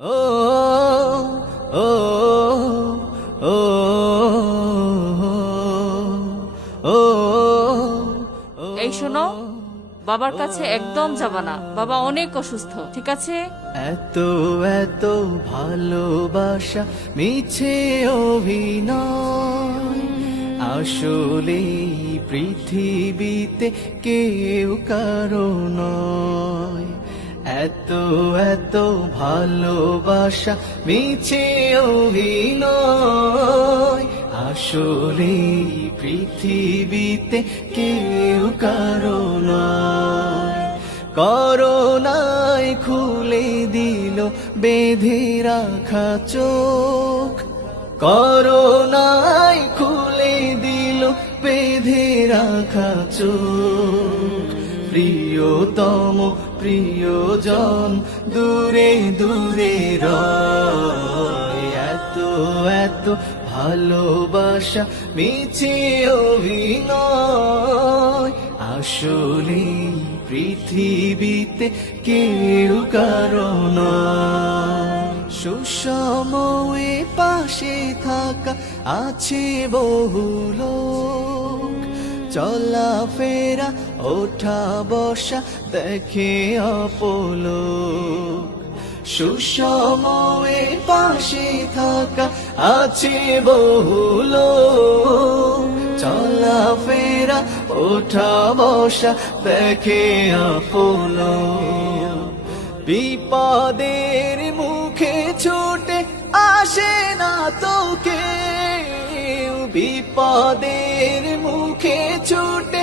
ও ও ও ও এই শোনো, বাবার কাছে একদম যাবা না, বাবা অনেক অসুস্থ, ঠিক আছে? এত এত ভালোবাসা মিছে অভিনয়, আসলে পৃথিবীতে কেউ কারো নয়। এত এত ভালোবাসা মিছে অভিনয়, আসলে পৃথিবীতে কেউ কারো নয়। করোনায় খুলে দিল বেঁধে রাখা চোখ, করোনায় খুলে দিল বেঁধে রাখা চোখ। প্রিয়তম প্রিয়জন দূরে দূরে রয়, এত এত ভালোবাসা মিছে অভিনয়, আসলে পৃথিবীতে কেউ কারো নয়। সুসময়ে পাশে থাকা আছে বহু লোক, চলাফেরা ওঠা বসা দেখে অপলোক। সুসময়ে পাশে থাকা আছে বহু লোক, চলাফেরা ওঠা বসা দেখে অপলোক। বিপদের মুখে ছুটে আসে না তো কেউ, বিপদের মুখে ছুটে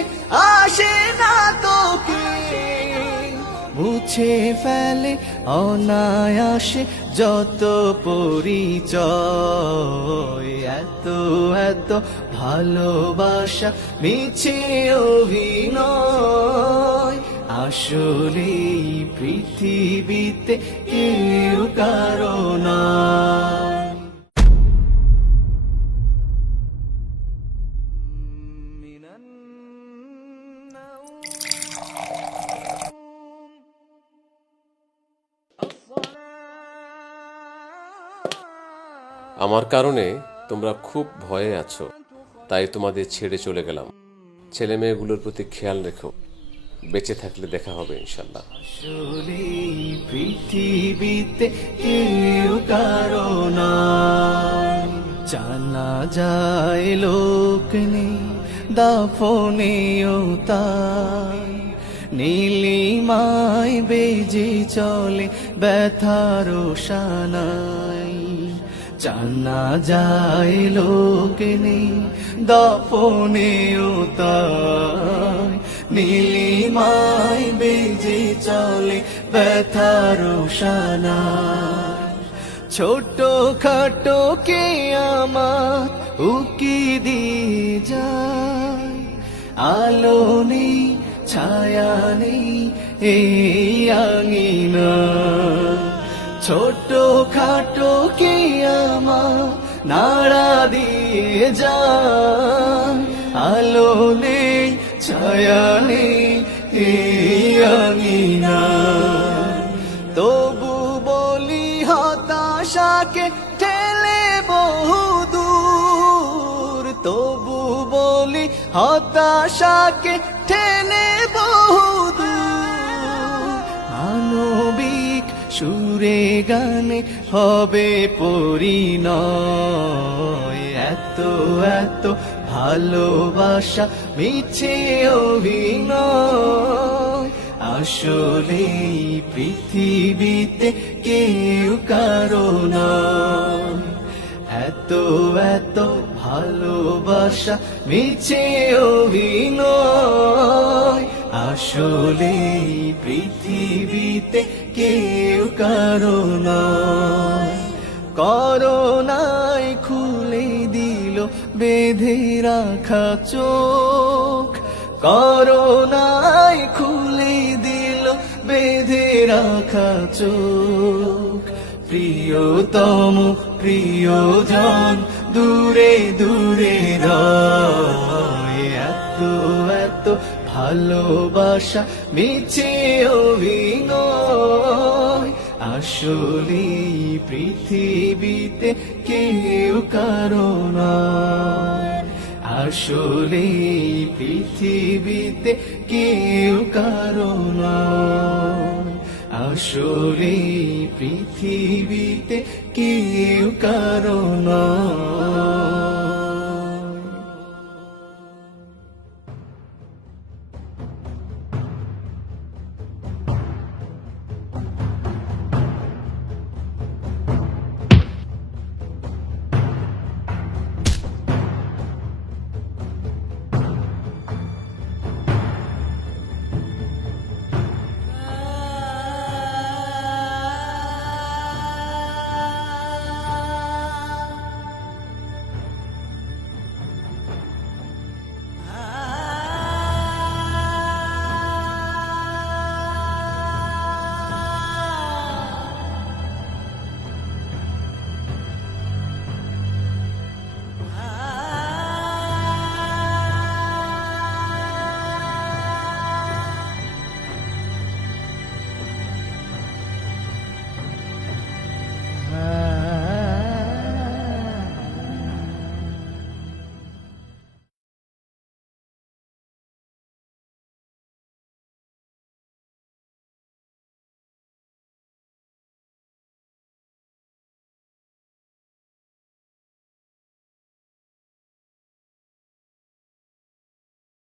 আসে না তো কেউ। মুছে ফেলে অনায়াসে যত পরিচয়, এত এত ভালোবাসা মিছে অভিনয়, আসলে পৃথিবীতে কেউ কারো নয়। আমার কারণে তোমরা খুব ভয়ে আছো, তাই তোমাদের ছেড়ে চলে গেলাম। ছেলে মেয়েগুলোর প্রতি খেয়াল রেখো, বেঁচে থাকলে দেখা হবে ইনশাল্লাহ। আসলে পৃথিবীতে কেউ কারো নয়, জানা যায় লোক নেই দাফনেও তাই, নীলিমায় বেজে চলে ব্যথার সানাই। জানা যায় লোক নেই দাফনেও তাই, নীলিমায় বেজে চলে ব্যথার সানাই। ছোট খাটো কে আমার উকি দিয়ে যায়, আলো নেই ছায়া নেই এই আঙিনা। ছোট খাটো কে আমার নাড়া দিয়ে যায়, আলো নেই ছায়া নেই এই আঙিনা। তবু বলি হতাশাকে ঠেলে বহু দূর, তবু বলি হতাশাকে ঠেলে বহু দূর। মানবিক সুরে গানে হবে পরিণয়, এত এত ভালোবাসা মিছে অভিনয়, আসলে পৃথিবীতে কেউ কারো নয়। এত এত ভালোবাসা মিছে অভিনয়, আসলে পৃথিবীতে কেউ কারো নয়। করোনায় খুলে দিল বেঁধে রাখা চোখ, করোনায় খুলে দিল বেঁধে রাখা চোখ। প্রিয়তম প্রিয়জন দূরে দূরে রয়, এত এত ভালোবাসা মিছে অভিনয়, আসলে পৃথিবীতে কেউ কারণ আসলে পৃথিবীতে কেউ কারণ আসলে পৃথিবীতে কেউ কারণ